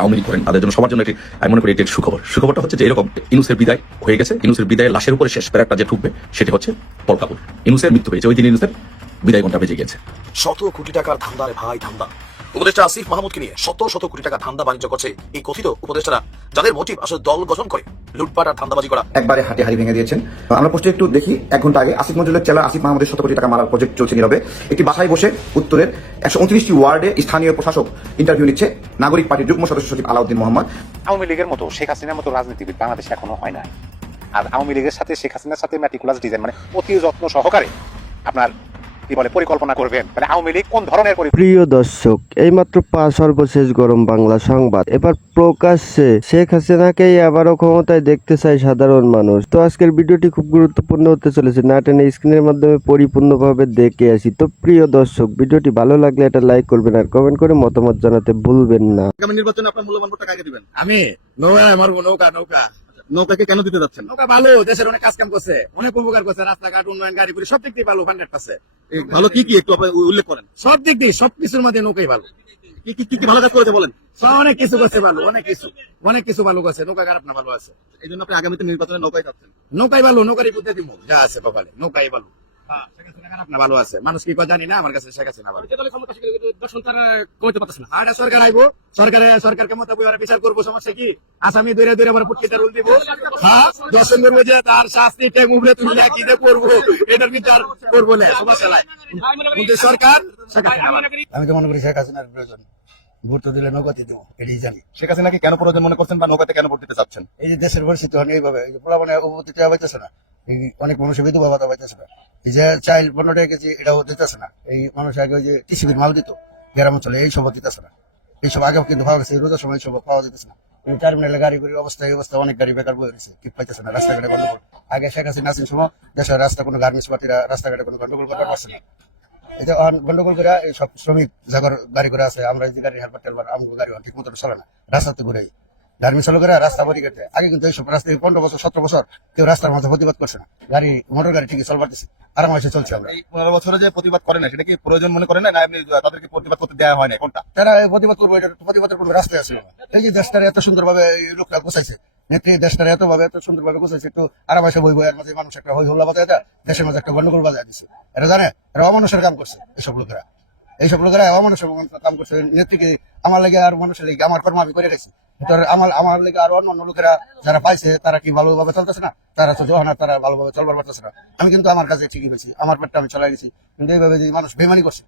আওয়ামী লীগ করেন তাদের জন্য সবার জন্য একটি, আমি মনে করি এটি সুখবর। সুখবরটা হচ্ছে যে এরকম ইনুসের বিদায় হয়ে গেছে। ইনুসের বিদায় লাশের উপরে শেষ প্যারাটা যে ঠুকবে সেটি হচ্ছে পলকাপুর ইনুসের মৃত্যু হয়েছে ওই দিন ইনুসের বিদায় ঘণ্টা বেজে গেছে শত কোটি টাকার ধান্দা ভাই, ধান্দা। উপদেষ্টা আসিফ মাহমুদকে নিয়ে শত শত কোটি টাকা ধান্দা বাণিজ্য করছে এই কথিত উপদেষ্টারা যাদের মোটিভ আসলে দল গঠন করে লুটপাট আর ধান্দাবাজি করা। একবারে হাটে হাড়ি ভেঙে দিয়েছেন। আমরা পোস্টে একটু দেখি এক ঘণ্টা আগে আসিফ নজরুলের চেলা আসিফ মাহমুদের শত কোটি টাকা মারার প্রজেক্ট চলছে নীরবে। একটি বাসায় বসে উত্তরের একশো উনত্রিশটি ওয়ার্ডে স্থানীয় প্রশাসক ইন্টারভিউ নিচ্ছে। নাগরিক পার্টির যুগ্ম সদস্য সচিব আলাউদ্দিন মোহাম্মদ। আওয়ামী লীগের মতো শেখ হাসিনার মতো রাজনীতিবিদ বাংলাদেশে এখনও হয় নাই। আর আওয়ামী লীগের সাথে শেখ হাসিনার সাথে ম্যাটিকুলাস ডিজাইন মানে অতি যত্ন সহকারে আপনার কি বলে পরিকল্পনা করবেন। মানে আওয়ামী লীগ কোন ধরনের প্রিয় দর্শক এইমাত্র পাঁচ সর্বশেষ গরম বাংলা সংবাদ। এবার প্রকাশ্যে শেখ হাসিনাকেই আবারও ক্ষমতায় দেখতে চায় সাধারণ মানুষ। তো আজকের ভিডিওটি খুব গুরুত্বপূর্ণ হতে চলেছে। না টেনে স্ক্রিনের মাধ্যমে পরিপূর্ণভাবে দেখে আসি। তো প্রিয় দর্শক ভিডিওটি ভালো লাগলে এটা লাইক করবেন আর কমেন্ট করে মতামত জানাতে ভুলবেন না। আগামী নির্বাচনে আপনার মূল্যবান ভোটটা কাকে দিবেন? আমি নৌকা নৌকা। নৌকাকে কেন দিতে যাচ্ছেন? নৌকা ভালো দেশের অনেক কাজ কাম করছে অনেক উপকার করছে রাস্তাঘাট উন্নয়ন গাড়ি করে সব দিক দিয়ে ভালো হান্ড্রেড পার্সে ভালো কি কি একটু আপনি উল্লেখ করেন। সব দিক দিয়ে সবকিছুর মধ্যে নৌকাই ভালো। কি কি কি কি ভালো কাজ করেছে বলেন? সব অনেক কিছু করছে ভালো অনেক কিছু অনেক কিছু ভালো করছে নৌকা খারাপ না ভালো আছে। এই জন্য আপনি আগামীতে নির্বাচনে নৌকায় যাচ্ছেন। নৌকাই ভালো নৌকারই বুদ্ধি দিব যা আছে বাবা নৌকাই ভালো। হ্যাঁ, ভালো আছে। মানুষ কি জানি না আমার কাছে শেখ হাসিনা আর সরকার আইবো সরকারে সরকারকে মতো ওরা বিচার করব সমস্যা কি? আসামি দূরে দূরে আমার পুটকিটা রুল দিব। হ্যাঁ দর্শন করব যে তার শাস্তি তুললে কি করব এটার বিচার করব না সমস্যা নাই। কিন্তু সরকার। আমি তো মনে করি শেখ হাসিনার প্রয়োজন। ভোট তো দিলে নৌকাতে দেবো এটাই জানি। শেখ হাসিনাকে কেন প্রয়োজন মনে করছেন বা নৌকাতে কেন ভোট দিতে চাচ্ছেন? এই যে দেশের পরিস্থিতি অনেক এইভাবে পাইতেছে না। এই অনেক মানুষের বিধবা ভাতা পাইতেছে না। এই যে পনেরো টাকা কেজি এটাও দিতেছে না। এই মানুষ আগে ওই যে টিসিবির মাল দিত, গ্রাম অঞ্চলে এই সব দিতেছে না। এইসব আগে কিন্তু ভালো গেছে, এই রোজার সময় এইসব পাওয়া যেতেছে না। এই টার্মিনালে গাড়ি গুড়ির অবস্থা, এই অবস্থা, অনেক গাড়ি বেকার বয়ে রয়েছে কি পাইতেছে না, রাস্তাঘাটে গন্ডগোল। আগে শেখ হাসিনা আসেন সময় দেশের রাস্তা কোনো গার্মেন্টস পার্টিরা রাস্তাঘাটে কোনো গন্ডগোল করতে পারছে না। এটা অন- গন্ডগোল করে এই সব শ্রমিক জাগর গাড়ি করে আছে, আমরা এই যে গাড়ি হেলপার টেলপার আমগুলো গাড়ি ঠিক মতো চলে না। রাস্তাতে ঘুরে গার্মেন্টস চালু করে রাস্তা বড়ি কাটে। আগে কিন্তু এইসব রাস্তায় পনেরো বছর সতেরো বছর কেউ রাস্তার মধ্যে প্রতিবাদ করছে না। গাড়ি মোটর গাড়ি ঠিকই চল পারতেছে আরামাসে চলছে আমরা। এই পনেরো বছরে যে প্রতিবাদ করেন না সেটা কি প্রয়োজন মনে করেন না? না এমনি তাদেরকে প্রতিবাদ করতে দেওয়া হয় না কোনটা তারা প্রতিবাদ করব এটা প্রতিবাদের কোনো রাস্তায় আছে এই যে দেশটারে এত সুন্দরভাবে লোকটা গোছাইছে নেত্রী দেশটারে এত ভাবে এত সুন্দরভাবে গোছাইছে একটু আরামাসে বই বইয়ের মাঝে মানুষ একটা হই হল্লা বাজায় দেয়, দেশের মাঝে একটা গন্ডগোল বাজায় দিচ্ছে এটা জানে এরা অমানুষের কাম করছে এসব লোকেরা। এইসব লোকেরা অমানুষের কাম করছে। নেত্রীকে আমার লেগে আর মানুষের লেগে আমার কর্ম আমি করে রেখেছি। আমার আমার লেগে আর অন্য লোকেরা যারা পাইছে, তারা কি ভালোভাবে চলতেছে না? তারা তো জহানা তারা ভালোভাবে চলবার পারতেছে না। আমি কিন্তু আমার কাছে ঠিকই পেয়েছি আমার পেটটা আমি চলাই গেছি কিন্তু এইভাবে যে মানুষ বেমানি করছে,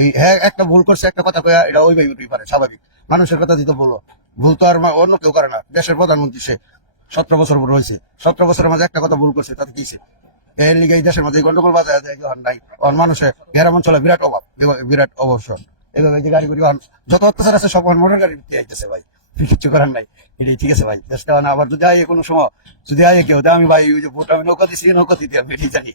এই হ্যাঁ একটা ভুল করছে, একটা কথা কয়া, এটা ওই ভাবে পারে, স্বাভাবিক। মানুষের কথা দিতে বলো, ভুল তো আর অন্য কেউ করে না। দেশের প্রধানমন্ত্রী সে সতেরো বছর রয়েছে। সতেরো বছরের মাঝে একটা কথা ভুল করছে, তাতে কিছে এর লিগে দেশের মধ্যে গন্ডগোল বাজায় নাই। অন মানুষের গ্রাম অঞ্চলে বিরাট অভাব বিরাট অবসর। এইভাবে যে গাড়ি গুড়ি যত অত্যাচার আছে, সব মোটর গাড়ি দিয়ে আইতেছে ভাই। কিছু করার নাই। এটাই ঠিক আছে ভাই। দেশটা আবার যদি আয় কোনো সময়, যদি আয় কেউ আমি ভাই, ওই যে ভোট, আমি নৌকা দিচ্ছি নৌকা দিতে আমি জানি।